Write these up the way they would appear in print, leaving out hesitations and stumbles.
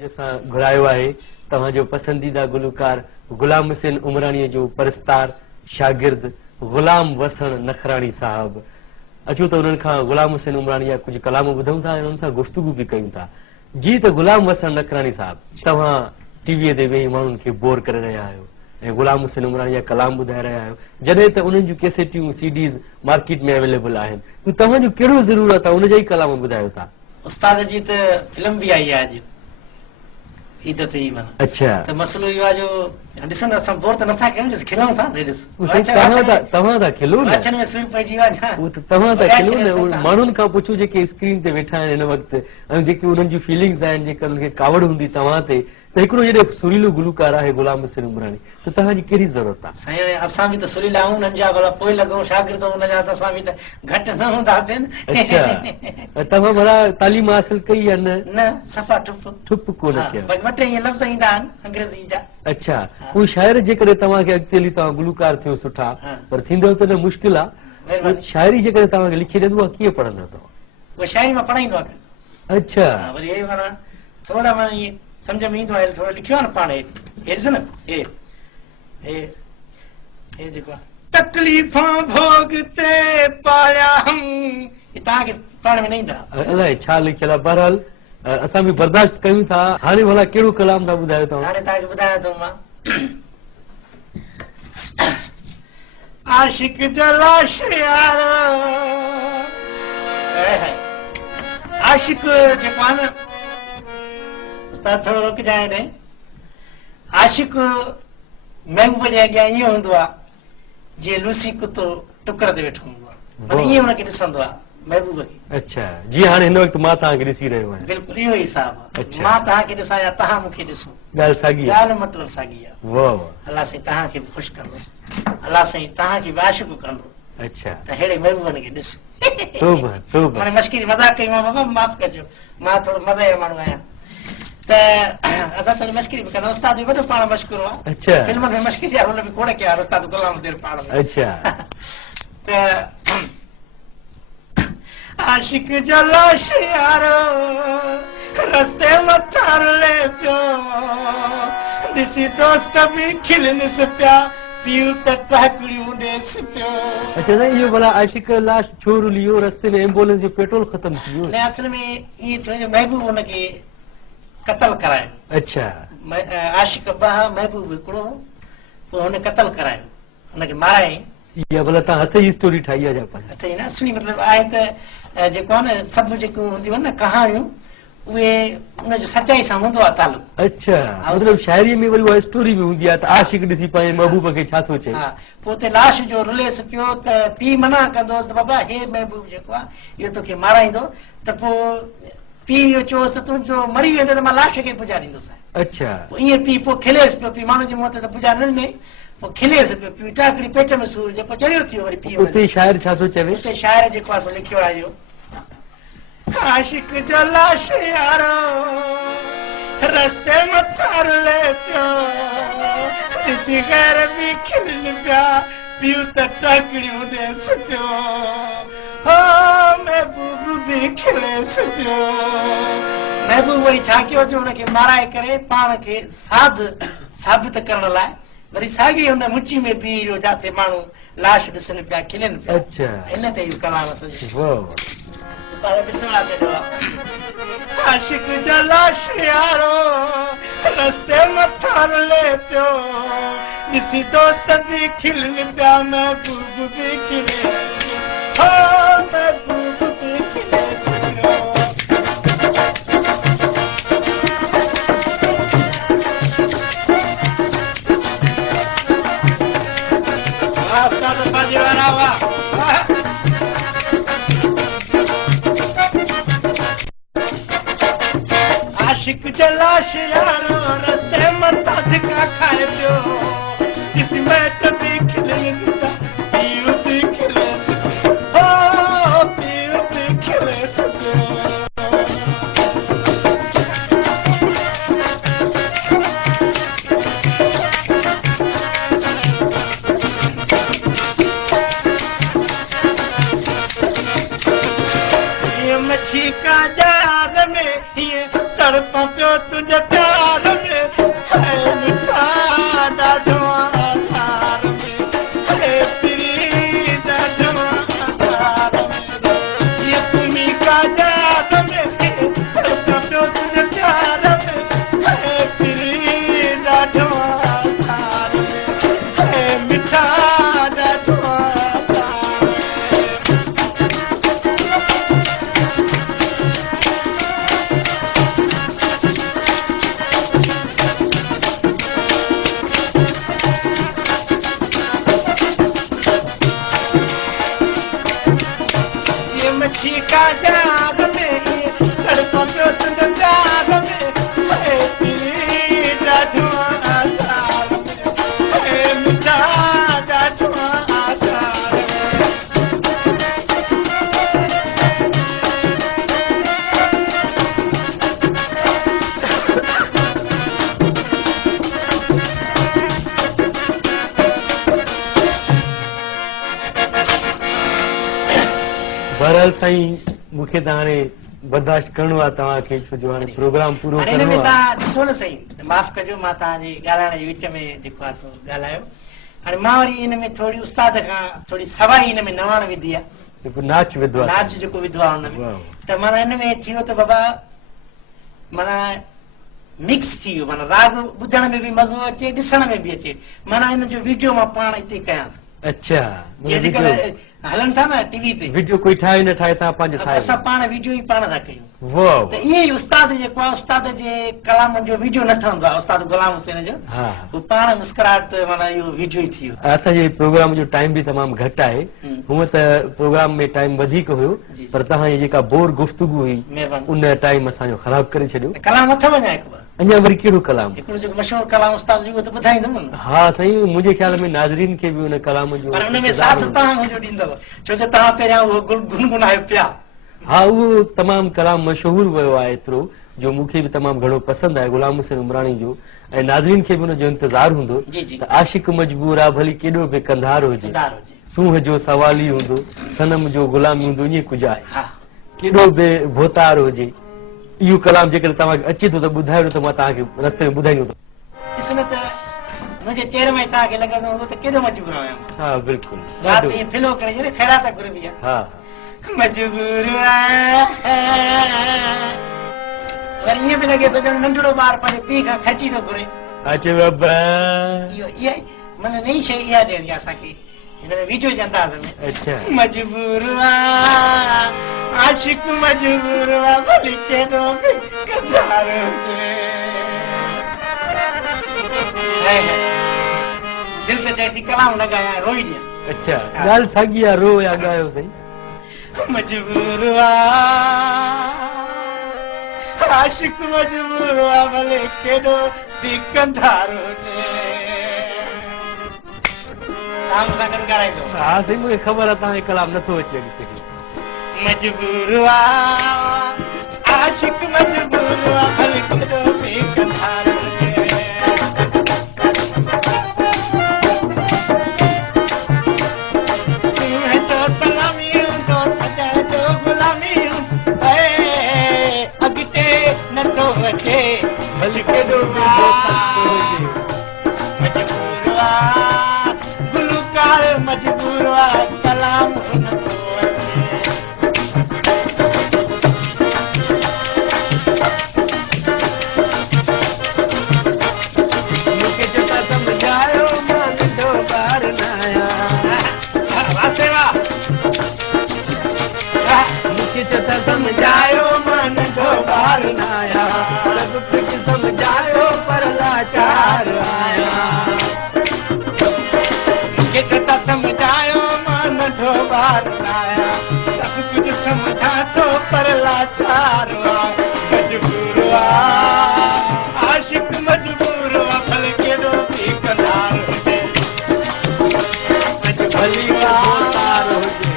जैसा घुरायो आहे तव्हांजो पसंदीदा गुलकार गुलाम हुसैन उमराणी जो परस्तार शागिर्द गुलाम वसण नखराणी साहब। अचो तो उन्हनि खां गुलाम हुसैन उमराणी जा कुछ कलाम ॿुधूं था, उन्हनि सां गुफ्तगू भी कयूं था। जी त गुलाम वसण नखराणी साहब, तव्हां टीवीअ ते वेही माण्हुनि खे बोर करे रहिया आहियो ऐं गुलाम हुसैन उमराणी जा कलाम ॿुधाए रहिया आहियो, जॾहिं त उन्हनि जूं कैसेटियूं सीडीज़ मार्केट में अवेलेबल आहिनि, तव्हांजो कहिड़ो ज़रूरत आहे उनजा ई कलाम ॿुधायो था? उस्ताद जी त फिल्म भी आई आहे अॼु ईद ते ई माना। अच्छा, त मसलो इहो आहे जो ॾिसंदा असां बोर त नथा कयूं, खिलूं था। तव्हां था खिलो न, अचनि में सुई पइजी वञे, तव्हां था खिलो न। माण्हुनि खां पुछो जेके स्क्रीन ते वेठा आहिनि हिन वक़्तु ऐं जेके उन्हनि जूं फीलिंग्स आहिनि, जेका उन्हनि खे कावड़ हूंदी तव्हां ते, त हिकिड़ो जॾहिं सुरीलो गुलकार आहे गुलाम हुसैन उमराणी, त तव्हांजी कहिड़ी ज़रूरत आहे? साईं असां बि त सुरीला आहियूं, उन्हनि जा भला पोइ लॻूं शागिर्द हुनजा, त असां बि त घटि न हूंदासीं। अच्छा, तव्हां भला तालीम हासिल कई या न? सफ़ा ठुप कोन कयो? ॿ टे ईअं लफ़्ज़ ईंदा आहिनि अंग्रेज़ी जा। अच्छा, कोई शाइर जेकॾहिं तव्हांखे अॻिते हली तव्हां गुलकार थियो सुठा, पर थींदव त न मुश्किल आहे, शाइरी जेकॾहिं तव्हांखे लिखी ॾींदो आहे कीअं पढ़ंदा तव्हां? उहा शाइरी मां पढ़ाईंदो आहे। अच्छा, वरी हे माना थोरा माना ईअं सम्झ में ईंदो आहे, थोरो लिखियो आहे न पाण, हे ॾिस न, हे जेको आहे तकलीफ़ां भोगते पाया हम, हे तव्हांखे पाण में न ईंदा। अलाए छा लिखियल आहे, बहरहाल असां बि बर्दाश्त कयूं था। हाणे भला कहिड़ो कलाम था ॿुधायो तव्हां? हाणे तव्हांखे ॿुधायां थो मां, आशिक जलाश यारो, आशिक जेको आहे न, थोरो रुकिजांइ ॾे। आशिक महबूब जे अॻियां ईअं हूंदो आहे जीअं लूसी कुतो टुकर ते वेठो हूंदो आहे, ईअं हुनखे ॾिसंदो आहे महबूब खे। अच्छा, जी हाणे हिन वक़्तु मां तव्हांखे ॾिसी रहियो आहियां। बिल्कुलु इहो ई हिसाबु आहे, मां तव्हांखे ॾिसां या तव्हां मूंखे ॾिसो, ॻाल्हि साॻी आहे, ॻाल्हि मतिलबु साॻी आहे। वाह वाह, अलाह साईं तव्हांखे बि ख़ुशि कंदो, अलाह साईं तव्हांखे बि आशिक़ कंदो। अच्छा, त अहिड़े महबूबनि खे ॾिसो। हाणे मश्किरी मज़ाक कई, मां बाबा माफ़ कजो, मां थोरो मज़े जो माण्हू आहियां, त असां थोरी मश्किरी बि कंदा। उस्ताद बि वॾो पाण मश्कूर आहे। अच्छा, फिल्म में मश्किरी आहे, हुन बि खोड़ कया उस्ताद गुलाम हुसैन पाण में। अच्छा, त आशिक जलाश यारो रस्ते मथां रुले पियो, ॾिसी दोस्त बि खिलनिस पिया, पीउ त टहकड़ियूं ॾेसि पियो। अच्छा, न इहो भला आशिक लाश छो रुलियो, रस्ते में एम्बुलेंस जो पेट्रोल ख़तम थी वियो? न, असल में ईअं थियो जो महबूब हुनखे क़तल करायो। अच्छा, आशिक ॿ, महबूब हिकिड़ो, पोइ हुन क़तल करायो, हुनखे मारायईं। इहा भला तव्हां हथ जी स्टोरी ठाही आहे? हथ जी न, असली मतिलबु आहे त जेको आहे न, सभु जेको हूंदियूं आहिनि न कहाणियूं, उहे उनजो सचाई सां हूंदो आहे तालुक। अच्छा, मतिलबु शाइरीअ में वरी उहा स्टोरी बि हूंदी आहे त आशिक ॾिसी पंहिंजे महबूब खे छा थो चए। हा, पोइ उते लाश जो रुलेसि पियो त पीउ मना कंदो त बाबा हे महबूब जेको आहे इहो तोखे माराईंदो, त पोइ पीउ इहो चयोसि त तुंहिंजो मरी वेंदो त मां लाश खे पुॼा ॾींदुसि। अच्छा, ईअं पीउ पोइ खिलेसि पियो, पीउ माण्हू जे मुंहं ते त पुॼा न ॾिनई, पोइ खिलेसि पियो, पीउ टाकड़ी पेट में सूर जेको चरियो थियो। वरी पीउ उते शाइर छा थो चवे? उते शाइर जेको आहे सो लिखियो आहे इहो, आशिक जलाश यारो रस्ते मथां रुले पियो, ॾिसी गैर बि खिलनि पिया, पीउ त टाकड़ियूं ॾेसि पियो, हो महबूब बि खिलेसि पियो। महबूब वरी छा कयो जो हुनखे माराए करे पाण खे साबित करण लाइ वरी साॻी हुन मुची में पी वियो जिते माण्हू लाश ॾिसनि पिया, खिलनि पिया। अच्छा, इन ते इहो कलाम आशिक जलाश यारो रस्ते मथां रुले पियो, ॾिसी दोस्त बि खिलनि पिया, महबूब बि खिले पियो, महबूब बि खिले पियो। आशिक जलाश यारो रस्ते मथां धिका खाए पियो, ॾिसी मैट बि खिलनि पिया, पीउ बि खिले पियो, हो पीउ बि खिले पियो। मच्छी का जहाज में हीअं तड़प पियो तुझे प्यार में है मिठा ॾाढो आधार में है प्री ॾाढो आधार में ये तुम्हीं का याद में तड़पो तुझे प्यार में है प्री ॾाढो आधार में है मिठा ॾाढो आधार में मच्छी का जाग में तड़पो तुझे प्यार में है प्री ॾाढो आधार में है मिठा ॾाढो आधार में बहरहाल साईं मूंखे त हाणे बर्दाश्त करिणो आहे तव्हांखे छो जो हाणे प्रोग्राम पूरो हाणे हिन करिणो में आहे तव्हां ॾिसो न सही माफ़ कजो मां तव्हांजे ॻाल्हाइण जे विच में जेको आहे सो ॻाल्हायो हाणे मां वरी हिन में थोरी उस्ताद खां थोरी सवाई हिन में नवाण विधी आहे जेको नाच विधो आहे नाच जेको विधो आहे हुन में वाह। त माना हिन में थी वियो त बाबा माना मिक्स थी वियो माना राग ॿुधण में बि मज़ो अचे ॾिसण में बि अचे माना हिन जो वीडियो मां पाण हिते कयां थो अच्छा जीअं अॼुकल्ह हलनि था न टीवी ते वीडियो कोई ठाहे न ठाहे तव्हां पंहिंजो ठाहे असां पाण वीडियो ई पाण था कयूं वाह त ईअं ई उस्ताद जेको आहे उस्ताद जे कलाम जो वीडियो न ठहंदो आहे उस्ताद गुलाम हुसैन जो हा हू पाण मुस्कुराहट माना इहो वीडियो ई थी वियो असांजे प्रोग्राम जो टाइम बि तमामु घटि आहे हूअं त प्रोग्राम में टाइम वधीक हुयो जी। पर तव्हांजी जेका बोर गुफ़्तगू हुई महिरबानी उन टाइम असांजो ख़राब करे छॾियो कलाम अथव अञा हिकु बार अञा वरी कहिड़ो कलाम हिकिड़ो जेको मशहूरु कलाम उस्ताद जो उहो त ॿुधाईंदुमि न हा साईं मुंहिंजे ख्याल में नाज़रीन खे बि उन कलाम जो पर हुन में इंतज़ारु साथ हूंदो। तव्हां मुंहिंजो ॾींदव छो जो तव्हां पहिरियां उहो गुनगुनायो पिया हा उहो तमामु कलाम मशहूरु वियो आहे एतिरो जो मूंखे बि तमामु घणो पसंदि आहे गुलाम हुसैन उमराणी जो ऐं नाज़रीन खे बि हुनजो इंतज़ारु हूंदो जी जी त आशिक मजबूर आहे भली केॾो बि कंधार हुजे सुधार हुजे सूंह जो सवाली हूंदो सनम जो गुलामी हूंदो ईअं कुझु आहे हा केॾो बि भोतार हुजे इहो कलाम जेकर तव्हांखे अचे थो त ॿुधायो त मां तव्हांखे रस्ते में ॿुधाईंदो ॾिसो न त मुंहिंजे चेहरे में तव्हांखे लॻंदो उहो त केॾो मजबूर आहियां हा बिल्कुलु राति ॾाढो। ईअं फिलो करे छॾे ख़ैरात घुरबी आहे हा मजबूर वरी ईअं बि लॻे थो ॼण नंढड़ो ॿार पंहिंजे पीउ खां खची थो घुरे अचे बाबा इहो इहा माना नई शइ इहा ॾियणी आहे असांखे हिन में वीडियो जे अंदाज़ में अच्छा मजबूर आशिक मजबूर भली केॾो बि कंधार हुजे दिल त चए थी कलाम लॻाया रोई ॾियां अच्छा ॻाल्हि साॻी आहे रो या ॻायो साईं मजबूर आशिक मजबूर भले केॾो बि कंधार हुजे तव्हां मूंसां गॾु ॻाल्हाईंदो हा साईं मूंखे ख़बर आहे तव्हांखे कलाम नथो अचे अॻिते मजबूर आशिक मजबूर भले केॾो बि कंधार हुजे भली केॾो बि गुलकार मजबूर कलाम मूंखे जेका सम्झायो मां नंढो ॿार न आहियां मूंखे जेका सम्झायो मां नंढो ॿार न आहियां समझायो पर लाचार आया मूंखे छा समझायो मां नंढो ॿार आया सभु कुझु समझा थो पर लाचार मजबूर आशिक मजबूर भले केॾो बि कंधार हुजे भली भोतार हुजे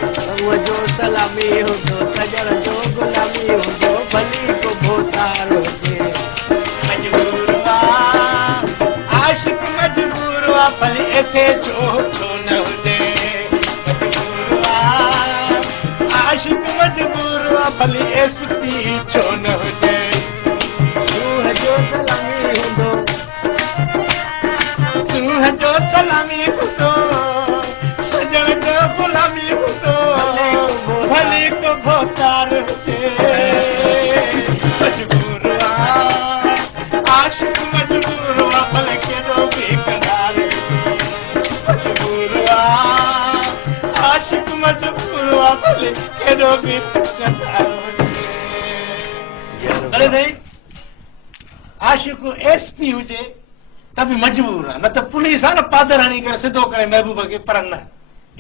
जो सलामी हूंदो सजण जो गुलामी हूंदो भली को भोतार हुजे आशिक मजबूर भले एसे छो न हुजे मजबूर आशिक मजबूर भले एस पी छो न हुजे बि कतार भले साईं आशिक एसपी हुजे त बि मजबूर आहे, न त पुलिस आहे न पादर हणी करे सिधो करे महबूब खे, पर न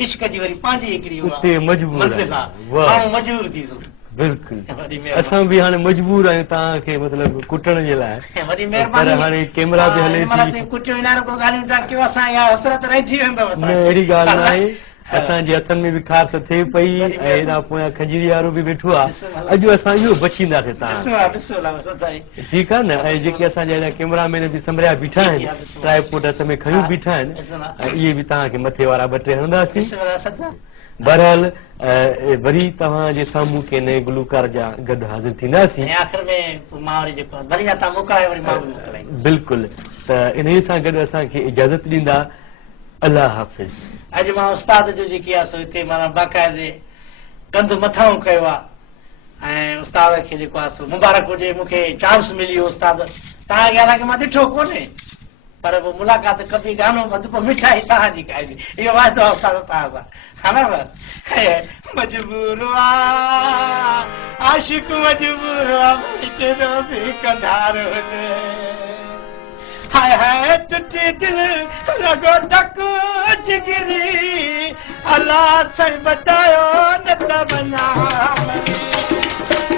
इश्क जी वरी पंहिंजी हिकिड़ी उते मजबूर मंज़िल आहे, माण्हू मजबूर थी थो। बिल्कुलु असां बि हाणे मजबूर आहियूं तव्हांखे मतिलबु कुटण जे लाइ, वरी पर महिरबानी हाणे कैमरा बि हले थी, कुटियो न को ॻाल्हियूं था कयो, असां इहा हसरत रहिजी वेंदव। न अहिड़ी ॻाल्हि न आहे, असांजे हथनि में बि ख़ार थिए पई ऐं हेॾा पोयां खजीरी वारो बि वेठो आहे, अॼु असां इहो बचींदासीं तव्हां ठीकु आहे न। ऐं जेके असांजा हेॾा कैमरामैन बि संभरिया बीठा आहिनि, ट्राइपोड हथ में खयूं बीठा आहिनि, ऐं इहे बि तव्हांखे मथे वारा ॿ टे हणंदासीं। बहरहाल वरी तव्हांजे साम्हूं के नए गुलूकार जा गॾु हाज़िर थींदासीं बिल्कुलु। त इन सां गॾु असांखे इजाज़त ॾींदा, अलाह हाफ़िज़। अॼु मां उस्ताद जो जेकी आहे सो हिते माना बाक़ाइदे कंधु मथां कयो आहे, ऐं उस्ताद खे जेको आहे सो मुबारक हुजे, मूंखे चांस मिली वियो उस्ताद, तव्हांखे हालांकि मां ॾिठो कोन्हे, पर पोइ मुलाक़ात कभी गानो मधुप मिठाई तव्हांजी खाइबी, इहो वाइदो आहे उस्ताद तव्हां सां, हा न। मजबूर आशिक मजबूर बि कधार हुजे, हाय हाय टुटी दिल लॻो टक जिगरी, अलाह साईं बचायो न त वञा,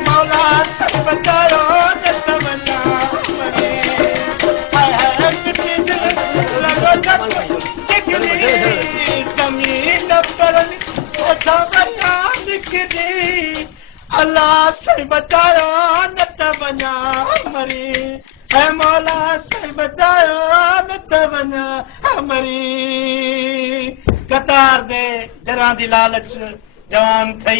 मौला साईं बचायो न त वञा, हाय हाय टुटी दिल लॻो टक जिगरी, ज़मीन पर असां वञा निकिरी, अलाह साईं बचायो न त वञा मरी, ऐ मौला साईं बचायो न त वञा मरी। कतार दे जरां दी लालच जवान थई